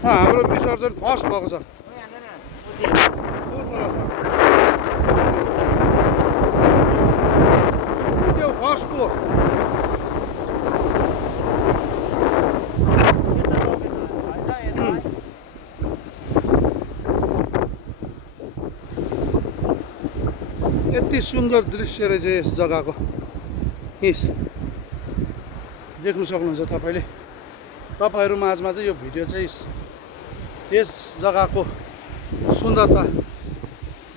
हाम्रो विसर्जन फर्स्ट भएको छ त्यो फर्स्टको यति सुन्दर दृश्य रहेछ यस जग्गाको यस देख्न सक्नुहुन्छ तपाईँले तपाईँहरू माझमा चाहिँ यो भिडियो चाहिँ यस जग्गाको सुन्दरता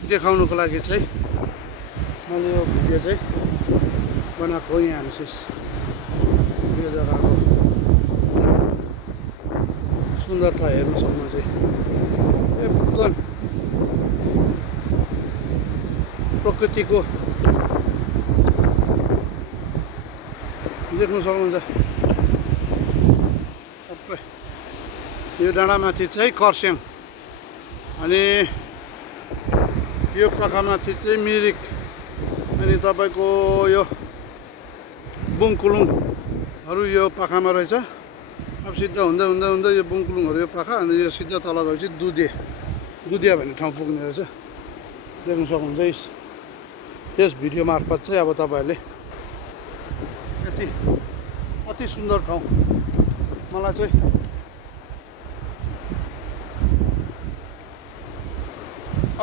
देखाउनुको लागि चाहिँ मैले यो भिडियो चाहिँ बनाएको हो। यहाँ विशेष यो जग्गाको सुन्दरता हेर्न सक्नुहुन्छ एकदम प्रकृतिको देख्न सक्नुहुन्छ। यो डाँडामाथि चाहिँ कर्स्याङ अनि यो पाखामाथि चाहिँ मिरिक अनि तपाईँको यो बुङकुलुङहरू यो पाखामा रहेछ। अब सिधा हुँदै हुँदै हुँदै यो बुङकुलुङहरू यो पाखा अनि यो सिधा तल गएपछि दुधिया भन्ने ठाउँ पुग्ने रहेछ। देख्न सक्नुहुन्छ यस भिडियो मार्फत चाहिँ अब तपाईँहरूले यति अति सुन्दर ठाउँ मलाई चाहिँ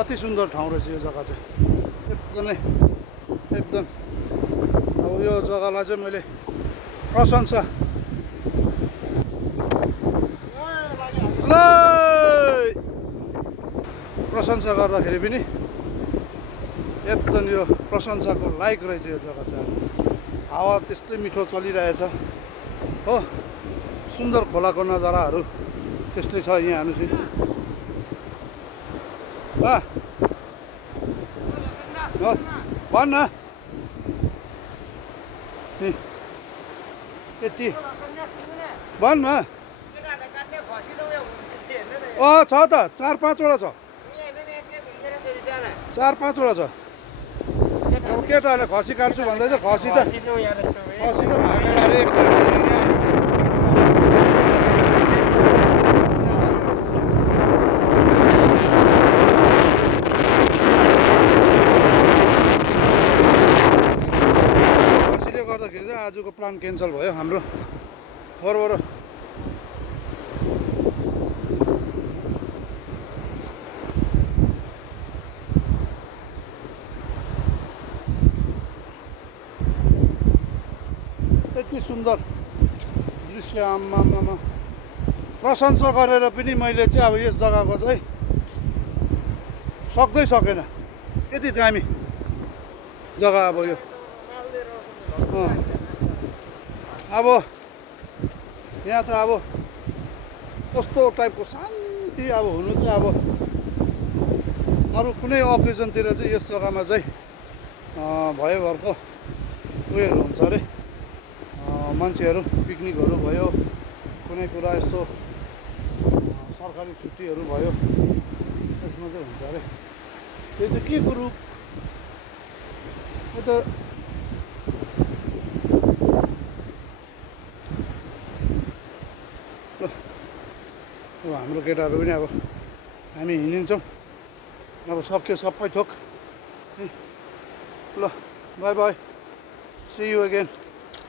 अति सुन्दर ठाउँ रहेछ यो जग्गा चाहिँ एकदम अब यो जग्गालाई चाहिँ मैले प्रशंसा गर्दाखेरि पनि एकदम यो प्रशंसाको लायक रहेछ यो जग्गा चाहिँ। हावा त्यस्तै मिठो चलिरहेछ हो। सुन्दर खोलाको नजाराहरू त्यस्तै छ यहाँ हेर्नुहोस् भन्न यति भन्न छ त 4-5वटा छ 4-5वटा छ। अब केटाहरूले खसी काट्छु भन्दैछ खसी त भागेर अरे आजको प्लान क्यान्सल भयो हाम्रो घरबाट। यति सुन्दर दृश्य आम्मामा प्रशंसा गरेर पनि मैले चाहिँ अब यस जग्गाको चाहिँ सक्दै सकेन। यति दामी जग्गा अब यो अब यहाँ त अब कस्तो टाइपको शान्ति अब हुनु चाहिँ अब अरू कुनै अकेजनतिर चाहिँ यस जग्गामा चाहिँ भयोभरको उयोहरू हुन्छ अरे मान्छेहरू पिकनिकहरू भयो कुनै कुरा यस्तो सरकारी छुट्टीहरू भयो त्यसमा चाहिँ हुन्छ अरे। त्यो चाहिँ के कुरो यो त अब हाम्रो केटाहरू पनि अब हामी हिँडिन्छौँ अब सक्यो सबै थोक ल bye bye see you again.